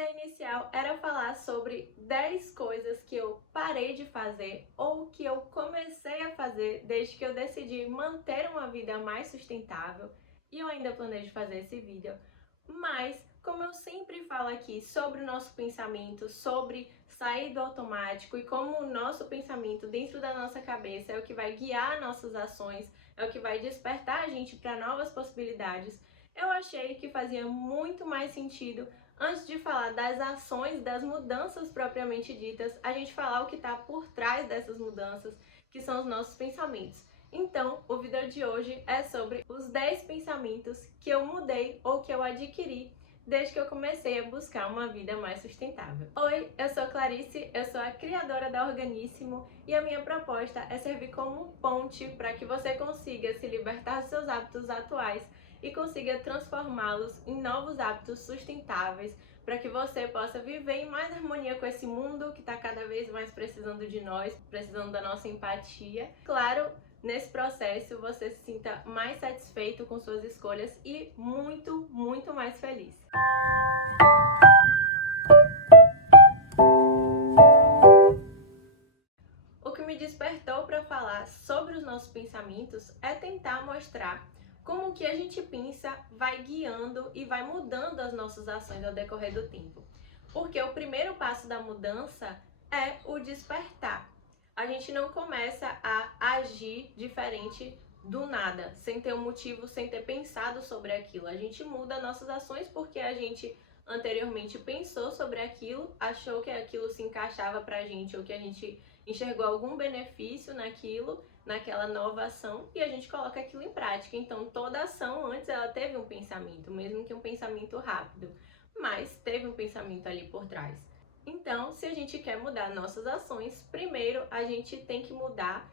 ideia inicial era falar sobre 10 coisas que eu parei de fazer ou que eu comecei a fazer desde que eu decidi manter uma vida mais sustentável, e eu ainda planejo fazer esse vídeo. Mas, como eu sempre falo aqui sobre o nosso pensamento, sobre sair do automático e como o nosso pensamento dentro da nossa cabeça é o que vai guiar nossas ações, é o que vai despertar a gente para novas possibilidades, eu achei que fazia muito mais sentido, antes de falar das ações, das mudanças propriamente ditas, a gente falar o que está por trás dessas mudanças, que são os nossos pensamentos. Então, o vídeo de hoje é sobre os 10 pensamentos que eu mudei ou que eu adquiri desde que eu comecei a buscar uma vida mais sustentável. Oi, eu sou Clarice, eu sou a criadora da Organíssimo e a minha proposta é servir como ponte para que você consiga se libertar dos seus hábitos atuais e consiga transformá-los em novos hábitos sustentáveis, para que você possa viver em mais harmonia com esse mundo que está cada vez mais precisando de nós, precisando da nossa empatia. Claro, nesse processo você se sinta mais satisfeito com suas escolhas e muito, muito mais feliz. O que me despertou para falar sobre os nossos pensamentos é tentar mostrar como o que a gente pensa vai guiando e vai mudando as nossas ações ao decorrer do tempo. Porque o primeiro passo da mudança é o despertar. A gente não começa a agir diferente do nada, sem ter um motivo, sem ter pensado sobre aquilo. A gente muda nossas ações porque a gente anteriormente pensou sobre aquilo, achou que aquilo se encaixava pra gente ou que a gente enxergou algum benefício naquilo, naquela nova ação, e a gente coloca aquilo em prática. Então, toda ação antes ela teve um pensamento, mesmo que um pensamento rápido, mas teve um pensamento ali por trás. Então, se a gente quer mudar nossas ações, primeiro a gente tem que mudar,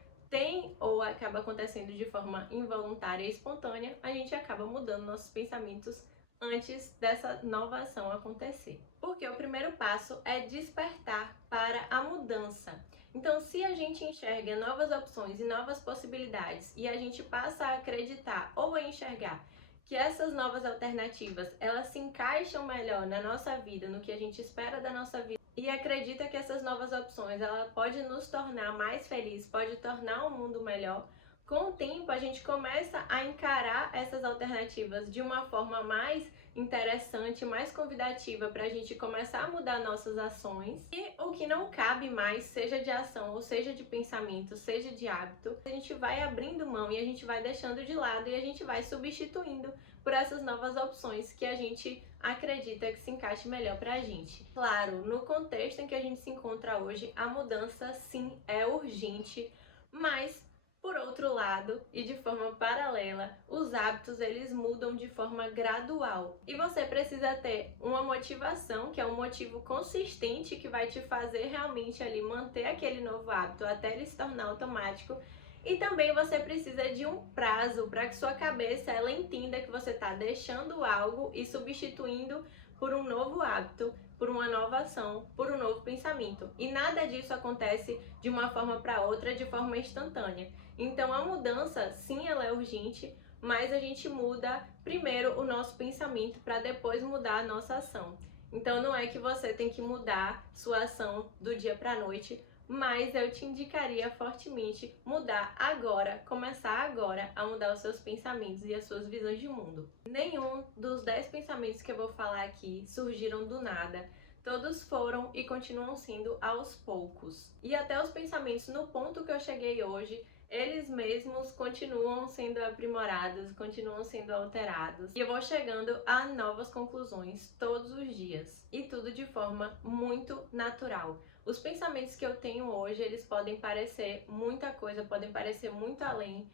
ou acaba acontecendo de forma involuntária e espontânea, a gente acaba mudando nossos pensamentos antes dessa nova ação acontecer. Porque o primeiro passo é despertar para a mudança. Então, se a gente enxerga novas opções e novas possibilidades e a gente passa a acreditar ou a enxergar que essas novas alternativas, elas se encaixam melhor na nossa vida, no que a gente espera da nossa vida, e acredita que essas novas opções, ela pode nos tornar mais felizes, pode tornar o mundo melhor, com o tempo a gente começa a encarar essas alternativas de uma forma mais interessante, mais convidativa para a gente começar a mudar nossas ações. E o que não cabe mais, seja de ação ou seja de pensamento, seja de hábito, a gente vai abrindo mão e a gente vai deixando de lado e a gente vai substituindo por essas novas opções que a gente acredita que se encaixe melhor para a gente. Claro, no contexto em que a gente se encontra hoje, a mudança sim é urgente, mas por outro lado, e de forma paralela, os hábitos eles mudam de forma gradual. E você precisa ter uma motivação, que é um motivo consistente que vai te fazer realmente ali manter aquele novo hábito até ele se tornar automático. E também você precisa de um prazo para que sua cabeça ela entenda que você está deixando algo e substituindo por um novo hábito, por uma nova ação, por um novo pensamento. E nada disso acontece de uma forma para outra de forma instantânea. Então a mudança, sim, ela é urgente, mas a gente muda primeiro o nosso pensamento para depois mudar a nossa ação. Então não é que você tem que mudar sua ação do dia para a noite, mas eu te indicaria fortemente mudar agora, começar agora a mudar os seus pensamentos e as suas visões de mundo. Nenhum dos 10 pensamentos que eu vou falar aqui surgiram do nada. Todos foram e continuam sendo aos poucos. E até os pensamentos no ponto que eu cheguei hoje, eles mesmos continuam sendo aprimorados, continuam sendo alterados. E eu vou chegando a novas conclusões todos os dias. E tudo de forma muito natural. Os pensamentos que eu tenho hoje, eles podem parecer muita coisa, podem parecer muito além,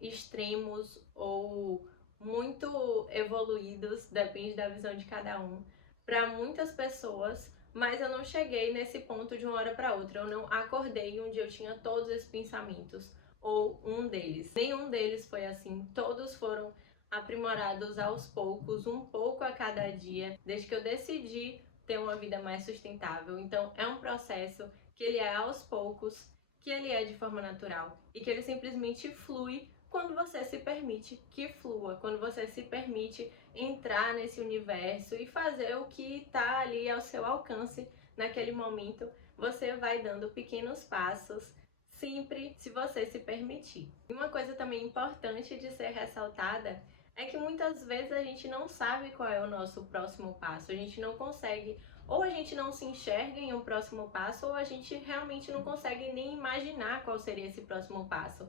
extremos ou muito evoluídos, depende da visão de cada um, para muitas pessoas, mas eu não cheguei nesse ponto de uma hora para outra. Eu não acordei um dia eu tinha todos esses pensamentos, ou um deles. Nenhum deles foi assim, todos foram aprimorados aos poucos, um pouco a cada dia, desde que eu decidi ter uma vida mais sustentável. Então é um processo que ele é aos poucos, que ele é de forma natural e que ele simplesmente flui quando você se permite que flua, quando você se permite entrar nesse universo e fazer o que está ali ao seu alcance naquele momento, você vai dando pequenos passos, sempre se você se permitir. E uma coisa também importante de ser ressaltada é que muitas vezes a gente não sabe qual é o nosso próximo passo, a gente não consegue, ou a gente não se enxerga em um próximo passo, ou a gente realmente não consegue nem imaginar qual seria esse próximo passo.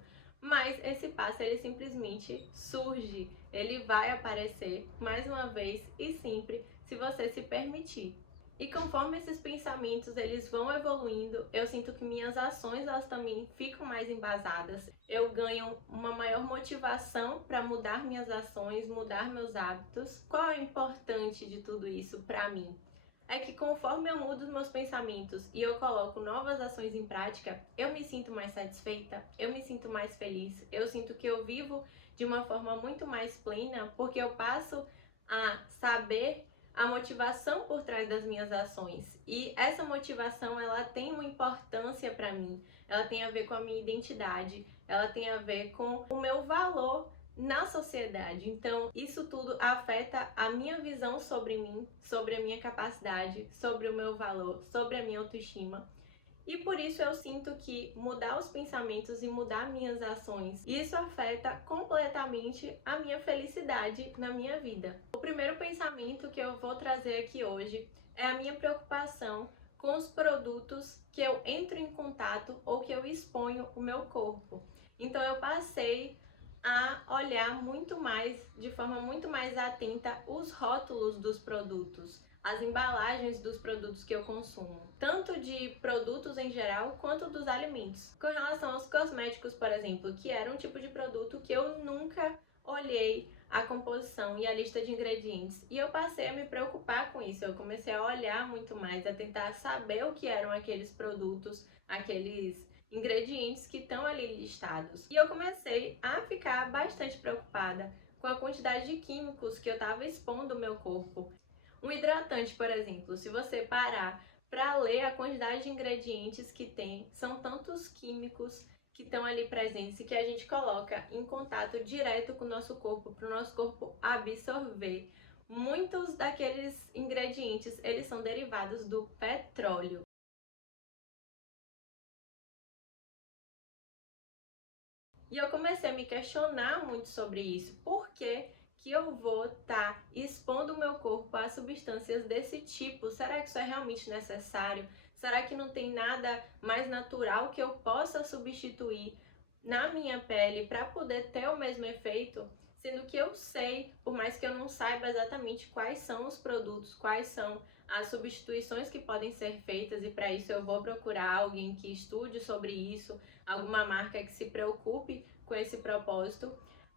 Mas esse passo, ele simplesmente surge, ele vai aparecer mais uma vez e sempre se você se permitir. E conforme esses pensamentos eles vão evoluindo, eu sinto que minhas ações elas também ficam mais embasadas. Eu ganho uma maior motivação para mudar minhas ações, mudar meus hábitos. Qual é o importante de tudo isso para mim? É que conforme eu mudo os meus pensamentos e eu coloco novas ações em prática, eu me sinto mais satisfeita, eu me sinto mais feliz, eu sinto que eu vivo de uma forma muito mais plena, porque eu passo a saber a motivação por trás das minhas ações. E essa motivação, ela tem uma importância para mim. Ela tem a ver com a minha identidade, ela tem a ver com o meu valor na sociedade. Então, isso tudo afeta a minha visão sobre mim, sobre a minha capacidade, sobre o meu valor, sobre a minha autoestima. E por isso eu sinto que mudar os pensamentos e mudar minhas ações, isso afeta completamente a minha felicidade na minha vida. O primeiro pensamento que eu vou trazer aqui hoje é a minha preocupação com os produtos que eu entro em contato ou que eu exponho o meu corpo. Então eu passei a olhar muito mais, de forma muito mais atenta, os rótulos dos produtos, as embalagens dos produtos que eu consumo, tanto de produtos em geral quanto dos alimentos. Com relação aos cosméticos, por exemplo, que era um tipo de produto que eu nunca olhei a composição e a lista de ingredientes, e eu passei a me preocupar com isso. Eu comecei a olhar muito mais, a tentar saber o que eram aqueles produtos, aqueles ingredientes que estão ali listados. E eu comecei a ficar bastante preocupada com a quantidade de químicos que eu estava expondo ao meu corpo. Um hidratante, por exemplo, se você parar para ler a quantidade de ingredientes que tem, são tantos químicos que estão ali presentes e que a gente coloca em contato direto com o nosso corpo, para o nosso corpo absorver. Muitos daqueles ingredientes, eles são derivados do petróleo. E eu comecei a me questionar muito sobre isso. Por que eu vou estar expondo o meu corpo a substâncias desse tipo? Será que isso é realmente necessário? Será que não tem nada mais natural que eu possa substituir na minha pele para poder ter o mesmo efeito? Sendo que eu sei, por mais que eu não saiba exatamente quais são os produtos, quais são as substituições que podem ser feitas, e para isso eu vou procurar alguém que estude sobre isso, alguma marca que se preocupe com esse propósito.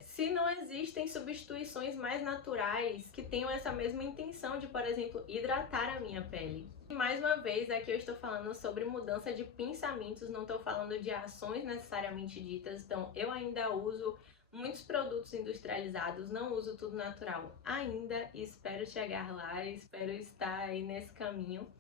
Se não existem substituições mais naturais que tenham essa mesma intenção de, por exemplo, hidratar a minha pele. E mais uma vez, aqui eu estou falando sobre mudança de pensamentos, não estou falando de ações necessariamente ditas, então eu ainda uso muitos produtos industrializados, não uso tudo natural ainda, e espero chegar lá, espero estar aí nesse caminho.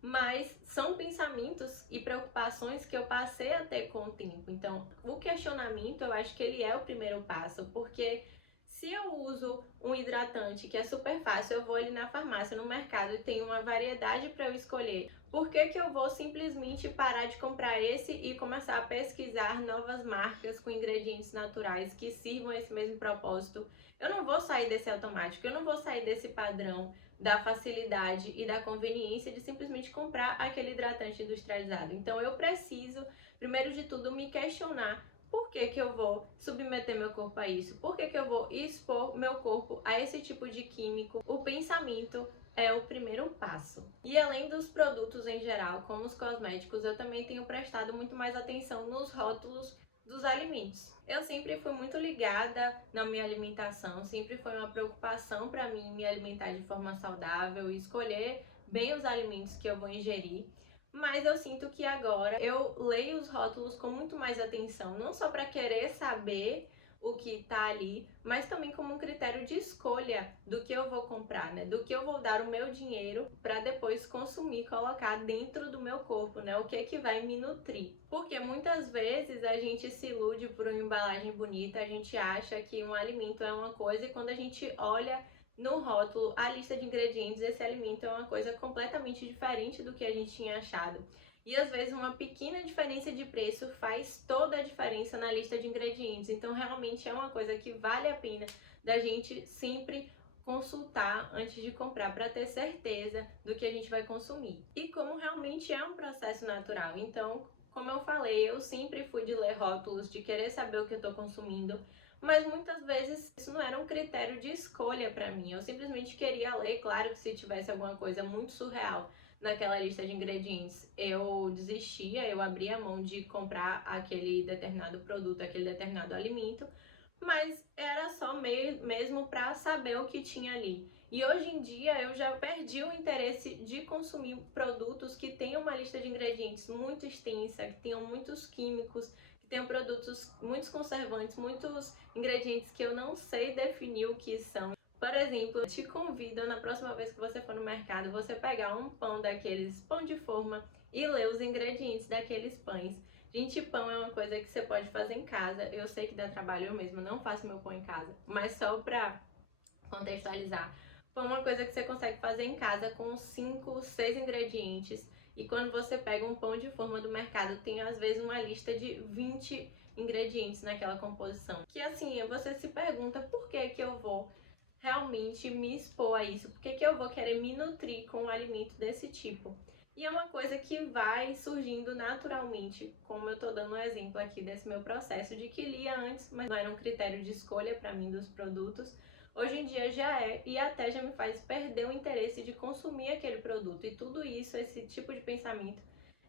Mas são pensamentos e preocupações que eu passei a ter com o tempo. Então, o questionamento, eu acho que ele é o primeiro passo, porque se eu uso um hidratante que é super fácil, eu vou ali na farmácia, no mercado, e tem uma variedade para eu escolher, por que que eu vou simplesmente parar de comprar esse e começar a pesquisar novas marcas com ingredientes naturais que sirvam esse mesmo propósito? Eu não vou sair desse automático, eu não vou sair desse padrão da facilidade e da conveniência de simplesmente comprar aquele hidratante industrializado. Então eu preciso, primeiro de tudo, me questionar por que que eu vou submeter meu corpo a isso? Por que que eu vou expor meu corpo a esse tipo de químico? O pensamento é o primeiro passo. E além dos produtos em geral, como os cosméticos, eu também tenho prestado muito mais atenção nos rótulos dos alimentos. Eu sempre fui muito ligada na minha alimentação, sempre foi uma preocupação para mim me alimentar de forma saudável e escolher bem os alimentos que eu vou ingerir. Mas eu sinto que agora eu leio os rótulos com muito mais atenção, não só para querer saber o que tá ali, mas também como um critério de escolha do que eu vou comprar, né? Do que eu vou dar o meu dinheiro para depois consumir, colocar dentro do meu corpo, né? O que é que vai me nutrir? Porque muitas vezes a gente se ilude por uma embalagem bonita, a gente acha que um alimento é uma coisa e quando a gente olha no rótulo a lista de ingredientes, esse alimento é uma coisa completamente diferente do que a gente tinha achado. E às vezes uma pequena diferença de preço faz toda a diferença na lista de ingredientes. Então realmente é uma coisa que vale a pena da gente sempre consultar antes de comprar para ter certeza do que a gente vai consumir. E como realmente é um processo natural. Então, como eu falei, eu sempre fui de ler rótulos, de querer saber o que eu estou consumindo, mas muitas vezes isso não era um critério de escolha para mim. Eu simplesmente queria ler, claro que se tivesse alguma coisa muito surreal naquela lista de ingredientes, eu desistia, eu abria mão de comprar aquele determinado produto, aquele determinado alimento, mas era só mesmo para saber o que tinha ali. E hoje em dia eu já perdi o interesse de consumir produtos que tenham uma lista de ingredientes muito extensa, que tenham muitos químicos, que tenham produtos, muitos conservantes, muitos ingredientes que eu não sei definir o que são. Por exemplo, eu te convido na próxima vez que você for no mercado, você pegar um pão daqueles pão de forma e ler os ingredientes daqueles pães. Gente, pão é uma coisa que você pode fazer em casa. Eu sei que dá trabalho, eu mesma não faço meu pão em casa, mas só pra contextualizar. Pão é uma coisa que você consegue fazer em casa com 5, 6 ingredientes. E quando você pega um pão de forma do mercado, tem às vezes uma lista de 20 ingredientes naquela composição. Que assim, você se pergunta por que que eu vou realmente me expor a isso? Por que que eu vou querer me nutrir com um alimento desse tipo? E é uma coisa que vai surgindo naturalmente, como eu tô dando um exemplo aqui desse meu processo de que lia antes, mas não era um critério de escolha para mim dos produtos. Hoje em dia já é, e até já me faz perder o interesse de consumir aquele produto. E tudo isso, esse tipo de pensamento,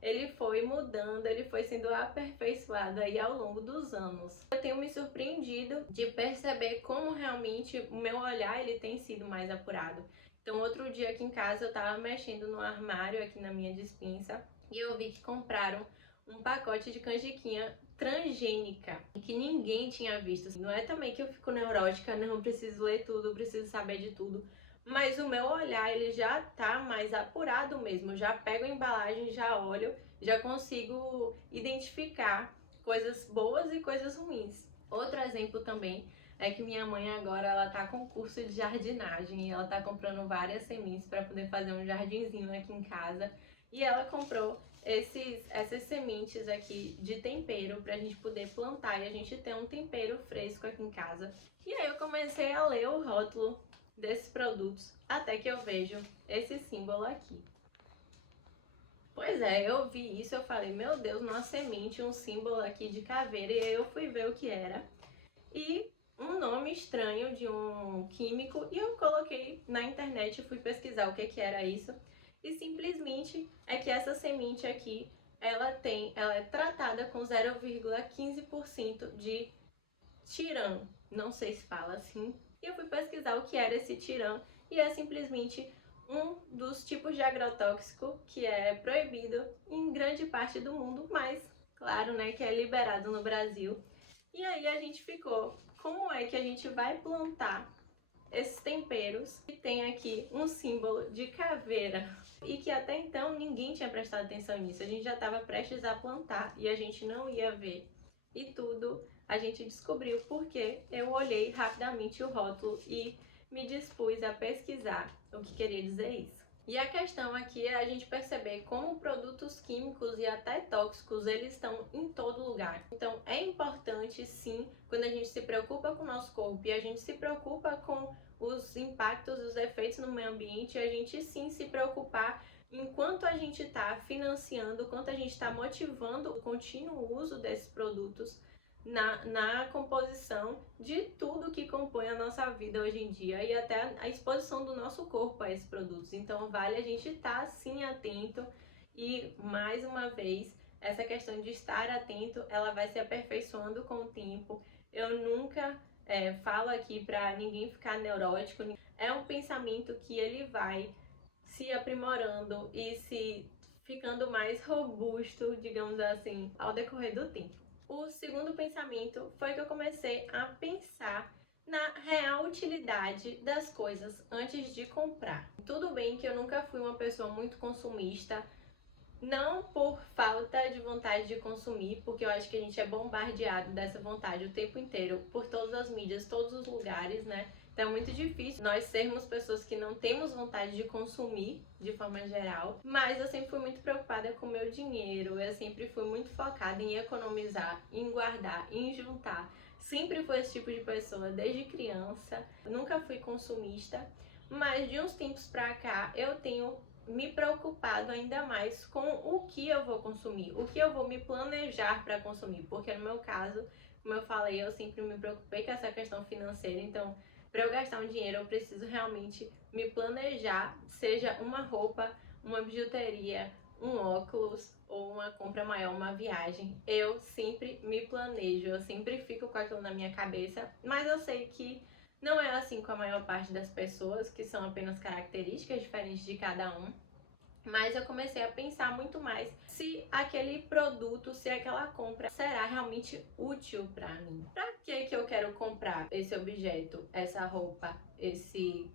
ele foi mudando, ele foi sendo aperfeiçoado aí ao longo dos anos. Eu tenho me surpreendido de perceber como realmente o meu olhar ele tem sido mais apurado. Então, outro dia aqui em casa eu tava mexendo no armário aqui na minha despensa e eu vi que compraram um pacote de canjiquinha transgênica que ninguém tinha visto. Não é também que eu fico neurótica, não preciso ler tudo, preciso saber de tudo. Mas o meu olhar, ele já tá mais apurado mesmo. Eu já pego a embalagem, já olho, já consigo identificar coisas boas e coisas ruins. Outro exemplo também é que minha mãe agora ela tá com curso de jardinagem e ela tá comprando várias sementes para poder fazer um jardinzinho aqui em casa. E ela comprou essas sementes aqui de tempero pra gente poder plantar e a gente ter um tempero fresco aqui em casa. E aí eu comecei a ler o rótulo desses produtos até que eu vejo esse símbolo aqui. Pois é, eu vi isso, eu falei, meu Deus, uma semente, um símbolo aqui de caveira, e aí eu fui ver o que era. E um nome estranho de um químico, e eu coloquei na internet, fui pesquisar o que era isso, e simplesmente é que essa semente aqui, ela é tratada com 0,15% de tiram, não sei se fala assim. E eu fui pesquisar o que era esse tiram e é simplesmente um dos tipos de agrotóxico que é proibido em grande parte do mundo, mas claro, né, que é liberado no Brasil. E aí a gente ficou, como é que a gente vai plantar esses temperos que tem aqui um símbolo de caveira e que até então ninguém tinha prestado atenção nisso. A gente já estava prestes a plantar e a gente não ia ver. E tudo a gente descobriu porque eu olhei rapidamente o rótulo e me dispus a pesquisar o que queria dizer isso. E a questão aqui é a gente perceber como produtos químicos e até tóxicos eles estão em todo lugar. Então é importante sim, quando a gente se preocupa com o nosso corpo e a gente se preocupa com os impactos, os efeitos no meio ambiente, a gente sim se preocupar enquanto a gente está financiando, quanto a gente está motivando o contínuo uso desses produtos na composição de tudo que compõe a nossa vida hoje em dia e até a exposição do nosso corpo a esses produtos. Então vale a gente estar sim atento e mais uma vez essa questão de estar atento ela vai se aperfeiçoando com o tempo. Eu nunca falo aqui para ninguém ficar neurótico, é um pensamento que ele vai se aprimorando e se ficando mais robusto, digamos assim, ao decorrer do tempo. O segundo pensamento foi que eu comecei a pensar na real utilidade das coisas antes de comprar. Tudo bem que eu nunca fui uma pessoa muito consumista, não por falta de vontade de consumir, porque eu acho que a gente é bombardeado dessa vontade o tempo inteiro, por todas as mídias, todos os lugares, né? Então é muito difícil nós sermos pessoas que não temos vontade de consumir, de forma geral. Mas eu sempre fui muito preocupada com o meu dinheiro, eu sempre fui muito focada em economizar, em guardar, em juntar. Sempre fui esse tipo de pessoa desde criança, nunca fui consumista, mas de uns tempos pra cá eu tenho me preocupado ainda mais com o que eu vou consumir, o que eu vou me planejar para consumir, porque no meu caso, como eu falei, eu sempre me preocupei com essa questão financeira, então para eu gastar um dinheiro eu preciso realmente me planejar, seja uma roupa, uma bijuteria, um óculos ou uma compra maior, uma viagem. Eu sempre me planejo, eu sempre fico com aquilo na minha cabeça, mas eu sei que não é assim com a maior parte das pessoas, que são apenas características diferentes de cada um. Mas eu comecei a pensar muito mais se aquele produto, se aquela compra será realmente útil para mim. Para que eu quero comprar esse objeto, essa roupa, esse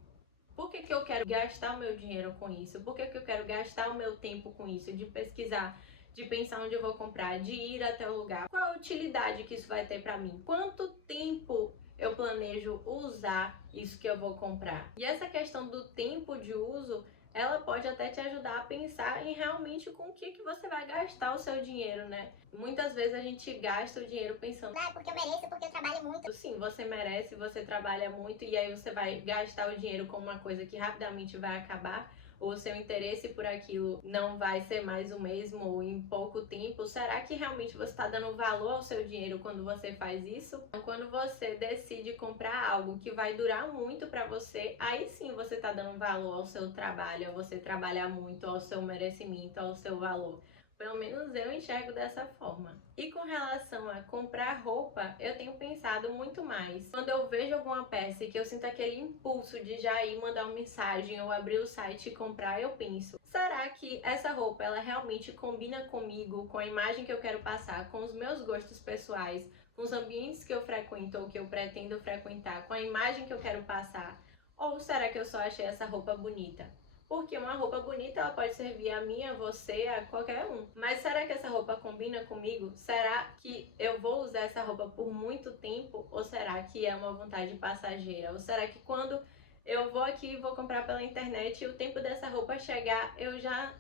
por que eu quero gastar o meu dinheiro com isso? Por que eu quero gastar o meu tempo com isso? De pesquisar, de pensar onde eu vou comprar, de ir até o lugar. Qual a utilidade que isso vai ter para mim? Quanto tempo eu planejo usar isso que eu vou comprar? E essa questão do tempo de uso, ela pode até te ajudar a pensar em realmente com o que você vai gastar o seu dinheiro, né? Muitas vezes a gente gasta o dinheiro pensando, Ah, porque eu mereço, porque eu trabalho muito. sim, você merece, você trabalha muito e aí você vai gastar o dinheiro com uma coisa que rapidamente vai acabar, ou o seu interesse por aquilo não vai ser mais o mesmo em pouco tempo. Será que realmente você está dando valor ao seu dinheiro quando você faz isso? Quando você decide comprar algo que vai durar muito para você, aí sim você está dando valor ao seu trabalho, a você trabalhar muito, ao seu merecimento, ao seu valor. Pelo menos eu enxergo dessa forma. E com relação a comprar roupa, eu tenho pensado muito mais. Quando eu vejo alguma peça e que eu sinto aquele impulso de já ir mandar uma mensagem ou abrir o site e comprar, eu penso, será que essa roupa ela realmente combina comigo, com a imagem que eu quero passar, com os meus gostos pessoais, com os ambientes que eu frequento ou que eu pretendo frequentar, com a imagem que eu quero passar? Ou será que eu só achei essa roupa bonita? Porque uma roupa bonita ela pode servir a mim, a você, a qualquer um. Mas será que essa roupa combina comigo? Será que eu vou usar essa roupa por muito tempo? Ou será que é uma vontade passageira? Ou será que quando eu vou aqui e vou comprar pela internet e o tempo dessa roupa chegar, eu já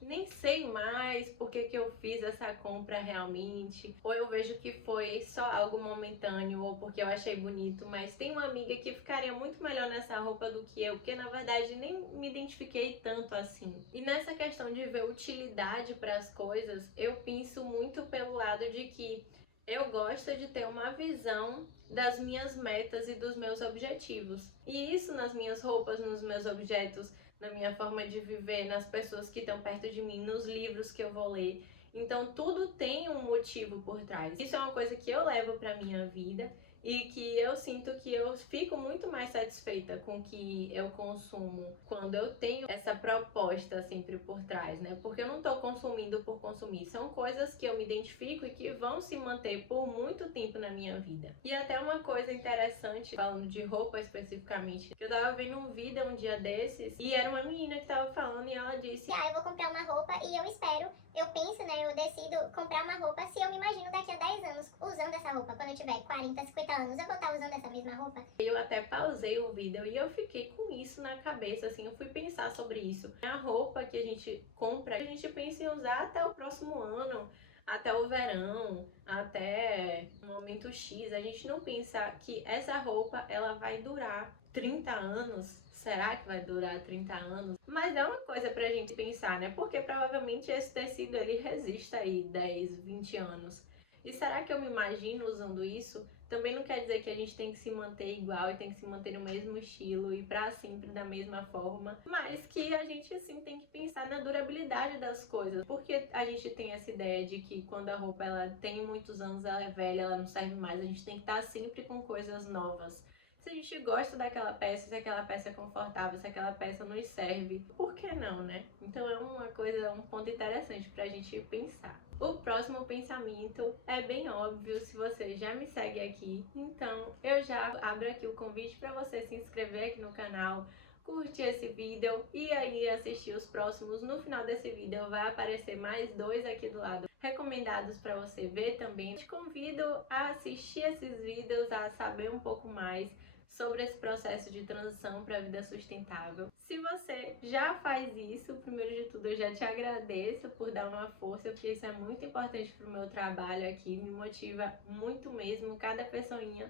nem sei mais por que eu fiz essa compra realmente, ou eu vejo que foi só algo momentâneo, ou porque eu achei bonito, mas tem uma amiga que ficaria muito melhor nessa roupa do que eu, porque na verdade nem me identifiquei tanto assim. E nessa questão de ver utilidade para as coisas, eu penso muito pelo lado de que eu gosto de ter uma visão das minhas metas e dos meus objetivos. E isso nas minhas roupas, nos meus objetos, na minha forma de viver, nas pessoas que estão perto de mim, nos livros que eu vou ler. Então tudo tem um motivo por trás. Isso é uma coisa que eu levo para minha vida e que eu sinto que eu fico muito mais satisfeita com o que eu consumo quando eu tenho essa proposta sempre por trás, né? Porque eu não tô consumindo por consumir, são coisas que eu me identifico e que vão se manter por muito tempo na minha vida. E até uma coisa interessante, falando de roupa especificamente, que eu tava vendo um vídeo um dia desses e era uma menina que tava falando e ela disse: Ah, eu vou comprar uma roupa e eu espero, eu penso, né, eu decido comprar uma roupa se eu me imagino daqui a 10 anos usando essa roupa. Quando eu tiver 40, 50 anos, eu vou estar usando essa mesma roupa. Eu até pausei o vídeo e eu fiquei com isso na cabeça, assim, eu fui pensar sobre isso. A roupa que a gente compra, a gente pensa em usar até o próximo ano, até o verão, até um momento X. A gente não pensa que essa roupa, ela vai durar 30 anos. Será que vai durar 30 anos? Mas é uma coisa pra gente pensar, né? Porque provavelmente esse tecido, ele resiste aí 10, 20 anos. E será que eu me imagino usando isso? Também não quer dizer que a gente tem que se manter igual e tem que se manter no mesmo estilo e para sempre da mesma forma, mas que a gente sim tem que pensar na durabilidade das coisas, porque a gente tem essa ideia de que quando a roupa ela tem muitos anos, ela é velha, ela não serve mais, a gente tem que estar sempre com coisas novas, Se a gente gosta daquela peça, se aquela peça é confortável, se aquela peça nos serve, por que não, né? Então é uma coisa, um ponto interessante pra gente pensar. O próximo pensamento é bem óbvio se você já me segue aqui, então eu já abro aqui o convite para você se inscrever aqui no canal, curtir esse vídeo e aí assistir os próximos. No final desse vídeo vai aparecer mais 2 aqui do lado recomendados para você ver também. Te convido a assistir esses vídeos, a saber um pouco mais sobre esse processo de transição para a vida sustentável. Se você já faz isso, primeiro de tudo eu já te agradeço por dar uma força, porque isso é muito importante para o meu trabalho aqui, me motiva muito mesmo. Cada pessoinha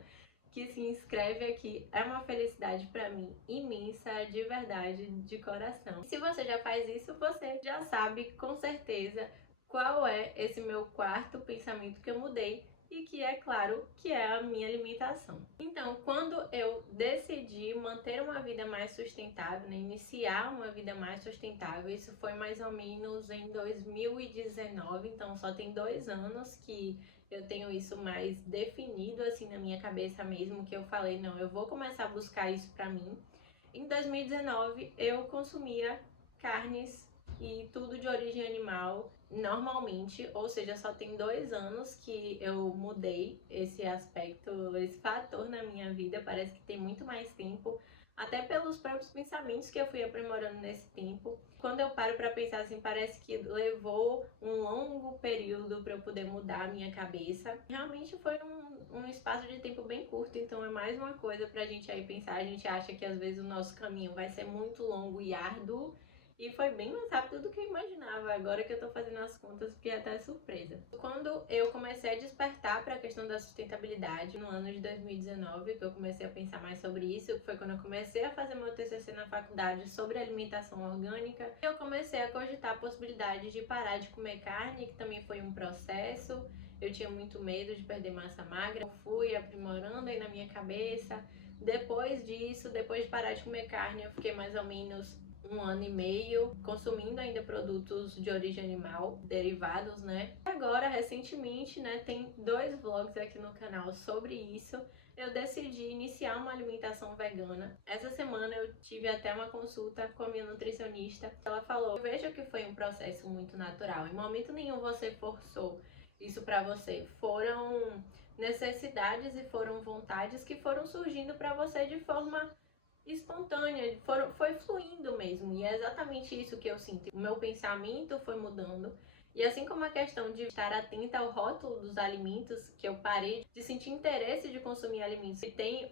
que se inscreve aqui é uma felicidade para mim imensa, de verdade, de coração. Se você já faz isso, você já sabe com certeza qual é esse meu quarto pensamento que eu mudei e que é claro que é a minha alimentação. Então, quando eu decidi manter uma vida mais sustentável, né, iniciar uma vida mais sustentável, isso foi mais ou menos em 2019, então só tem 2 anos que eu tenho isso mais definido assim na minha cabeça mesmo, que eu falei, não, eu vou começar a buscar isso pra mim. Em 2019 eu consumia carnes e tudo de origem animal normalmente, ou seja, só tem 2 anos que eu mudei esse aspecto, esse fator na minha vida, parece que tem muito mais tempo, até pelos próprios pensamentos que eu fui aprimorando nesse tempo. Quando eu paro para pensar assim, parece que levou um longo período para eu poder mudar a minha cabeça. Realmente foi um espaço de tempo bem curto, então é mais uma coisa pra gente aí pensar. A gente acha que às vezes o nosso caminho vai ser muito longo e árduo, e foi bem mais rápido do que eu imaginava, agora que eu tô fazendo as contas, fiquei até surpresa. Quando eu comecei a despertar para a questão da sustentabilidade, no ano de 2019, que eu comecei a pensar mais sobre isso, foi quando eu comecei a fazer meu TCC na faculdade sobre alimentação orgânica, e eu comecei a cogitar a possibilidade de parar de comer carne, que também foi um processo. Eu tinha muito medo de perder massa magra, eu fui aprimorando aí na minha cabeça. Depois disso, depois de parar de comer carne, eu fiquei mais ou menos 1 ano e meio consumindo ainda produtos de origem animal, derivados, né? Agora, recentemente, né, tem 2 vlogs aqui no canal sobre isso. Eu decidi iniciar uma alimentação vegana. Essa semana eu tive até uma consulta com a minha nutricionista. Ela falou: eu vejo que foi um processo muito natural. Em momento nenhum você forçou isso para você. Foram necessidades e foram vontades que foram surgindo para você de forma espontânea, foi fluindo mesmo, e é exatamente isso que eu sinto. O meu pensamento foi mudando, e assim como a questão de estar atenta ao rótulo dos alimentos, que eu parei de sentir interesse de consumir alimentos que tem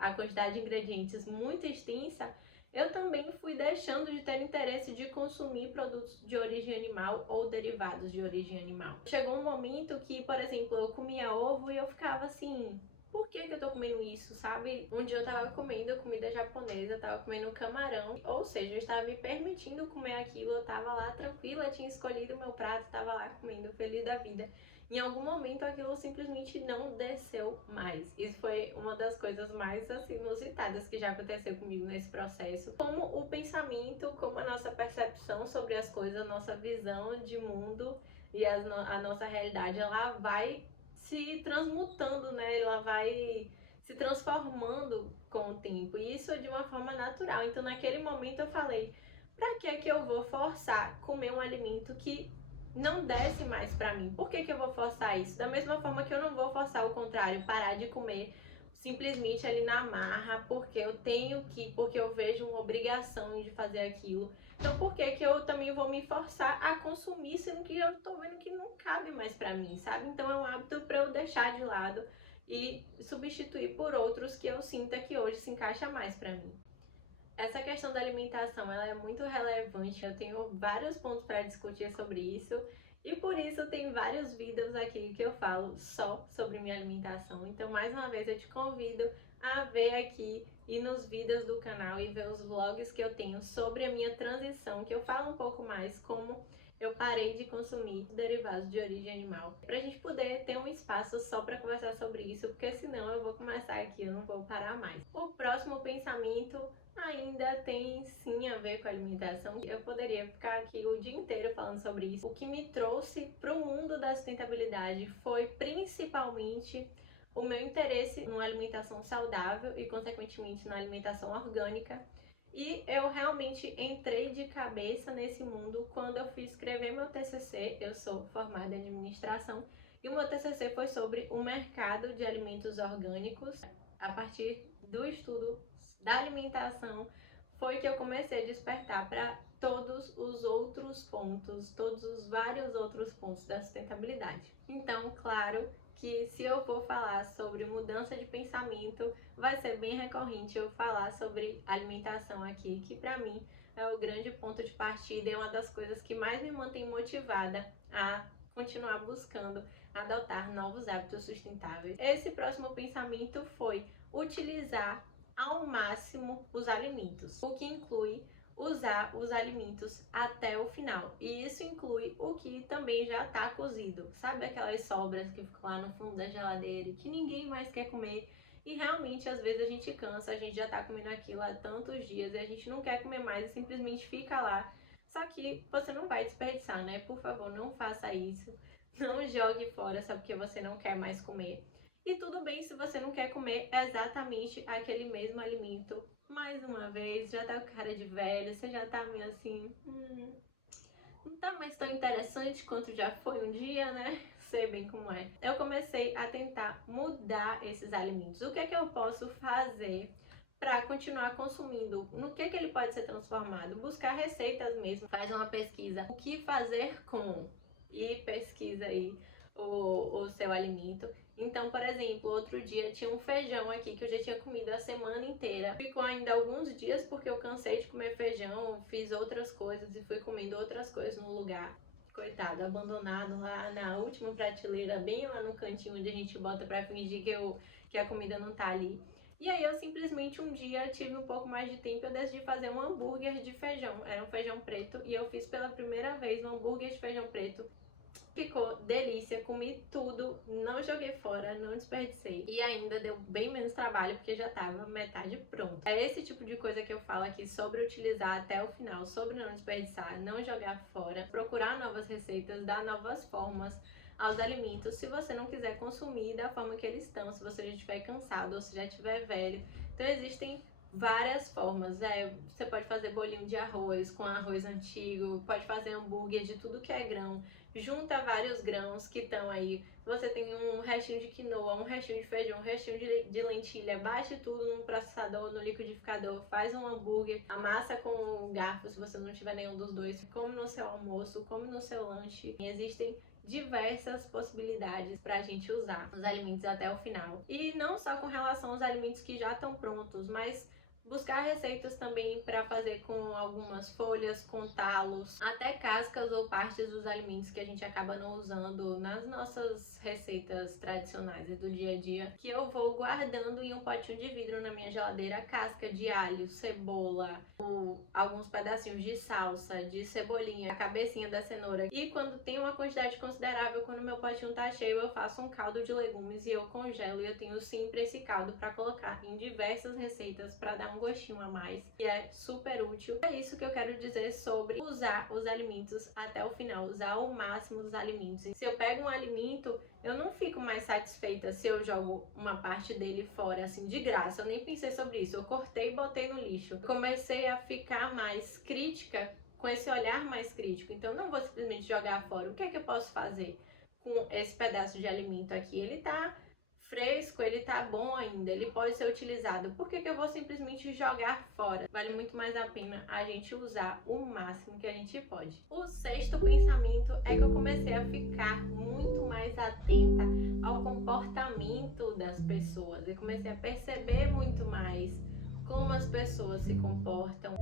a quantidade de ingredientes muito extensa, eu também fui deixando de ter interesse de consumir produtos de origem animal ou derivados de origem animal. Chegou um momento que, por exemplo, eu comia ovo e eu ficava assim: por que eu tô comendo isso, sabe? Um dia eu tava comendo comida japonesa, tava comendo camarão, ou seja, eu estava me permitindo comer aquilo, eu tava lá tranquila, tinha escolhido o meu prato, tava lá comendo, feliz da vida. Em algum momento aquilo simplesmente não desceu mais. Isso foi uma das coisas mais assim, inusitadas que já aconteceu comigo nesse processo. Como o pensamento, como a nossa percepção sobre as coisas, a nossa visão de mundo e a nossa realidade, ela vai se transmutando, né? Ela vai se transformando com o tempo, e isso é de uma forma natural. Então, naquele momento eu falei: para que eu vou forçar comer um alimento que não desce mais para mim? Por que eu vou forçar isso? Da mesma forma que eu não vou forçar o contrário, parar de comer simplesmente ali na marra, porque eu tenho que, porque eu vejo uma obrigação de fazer aquilo. Então, por que eu também vou me forçar a consumir, sendo que eu tô vendo que não cabe mais pra mim, sabe? Então, é um hábito pra eu deixar de lado e substituir por outros que eu sinta que hoje se encaixa mais pra mim. Essa questão da alimentação, ela é muito relevante. Eu tenho vários pontos para discutir sobre isso, e por isso tem vários vídeos aqui que eu falo só sobre minha alimentação. Então, mais uma vez, eu te convido a ver aqui e nos vídeos do canal e ver os vlogs que eu tenho sobre a minha transição, que eu falo um pouco mais como eu parei de consumir derivados de origem animal, pra gente poder ter um espaço só para conversar sobre isso, porque senão eu vou começar aqui, eu não vou parar mais. O próximo pensamento ainda tem sim a ver com a alimentação. Eu poderia ficar aqui o dia inteiro falando sobre isso. O que me trouxe para o mundo da sustentabilidade foi principalmente o meu interesse numa alimentação saudável e, consequentemente, na alimentação orgânica. E eu realmente entrei de cabeça nesse mundo quando eu fui escrever meu TCC. Eu sou formada em administração e o meu TCC foi sobre o mercado de alimentos orgânicos. A partir do estudo da alimentação foi que eu comecei a despertar para todos os outros pontos, todos os vários outros pontos da sustentabilidade. Então, claro que se eu for falar sobre mudança de pensamento, vai ser bem recorrente eu falar sobre alimentação aqui, que para mim é o grande ponto de partida e é uma das coisas que mais me mantém motivada a continuar buscando adotar novos hábitos sustentáveis. Esse próximo pensamento foi utilizar ao máximo os alimentos, o que inclui usar os alimentos até o final. E isso inclui o que também já está cozido. Sabe aquelas sobras que ficam lá no fundo da geladeira e que ninguém mais quer comer? E realmente, às vezes a gente cansa, a gente já tá comendo aquilo há tantos dias e a gente não quer comer mais e simplesmente fica lá. Só que você não vai desperdiçar, né? Por favor, não faça isso. Não jogue fora só porque você não quer mais comer. E tudo bem se você não quer comer exatamente aquele mesmo alimento. Mais uma vez, já tá com cara de velho, você já tá meio assim, não tá mais tão interessante quanto já foi um dia, né? Sei bem como é. Eu comecei a tentar mudar esses alimentos. O que é que eu posso fazer para continuar consumindo? No que ele pode ser transformado? Buscar receitas mesmo. Faz uma pesquisa. O que fazer com? E pesquisa aí o seu alimento. Então, por exemplo, outro dia tinha um feijão aqui que eu já tinha comido a semana inteira. Ficou ainda alguns dias porque eu cansei de comer feijão, fiz outras coisas e fui comendo outras coisas no lugar. Coitado, abandonado lá na última prateleira, bem lá no cantinho onde a gente bota pra fingir que a comida não tá ali. E aí eu simplesmente um dia tive um pouco mais de tempo e eu decidi fazer um hambúrguer de feijão. Era um feijão preto e eu fiz pela primeira vez um hambúrguer de feijão preto. Ficou delícia, comi tudo, não joguei fora, não desperdicei. E ainda deu bem menos trabalho porque já tava metade pronto. É esse tipo de coisa que eu falo aqui sobre utilizar até o final, sobre não desperdiçar, não jogar fora, procurar novas receitas, dar novas formas aos alimentos, se você não quiser consumir da forma que eles estão, se você já estiver cansado ou se já estiver velho. Então existem várias formas, você pode fazer bolinho de arroz com arroz antigo, pode fazer hambúrguer de tudo que é grão, junta vários grãos que estão aí, você tem um restinho de quinoa, um restinho de feijão, um restinho de lentilha, bate tudo num processador, no liquidificador, faz um hambúrguer, amassa com um garfo se você não tiver nenhum dos dois, come no seu almoço, come no seu lanche. Existem diversas possibilidades para a gente usar os alimentos até o final. E não só com relação aos alimentos que já estão prontos, mas buscar receitas também para fazer com algumas folhas, com talos, até cascas ou partes dos alimentos que a gente acaba não usando nas nossas receitas tradicionais do dia a dia, que eu vou guardando em um potinho de vidro na minha geladeira, casca de alho, cebola, alguns pedacinhos de salsa, de cebolinha, a cabecinha da cenoura. E quando tem uma quantidade considerável, quando meu potinho tá cheio, eu faço um caldo de legumes e eu congelo, e eu tenho sempre esse caldo para colocar em diversas receitas para dar um gostinho a mais, e é super útil. É isso que eu quero dizer sobre usar os alimentos até o final, usar ao máximo os alimentos. Se eu pego um alimento, eu não fico mais satisfeita se eu jogo uma parte dele fora, assim, de graça. Eu nem pensei sobre isso, eu cortei e botei no lixo. Comecei a ficar mais crítica, com esse olhar mais crítico. Então não vou simplesmente jogar fora. O que é que eu posso fazer com esse pedaço de alimento aqui? Ele tá fresco, ele tá bom ainda, ele pode ser utilizado. Por que eu vou simplesmente jogar fora? Vale muito mais a pena a gente usar o máximo que a gente pode. O sexto pensamento é que eu comecei a ficar muito mais atenta ao comportamento das pessoas. Eu comecei a perceber muito mais como as pessoas se comportam.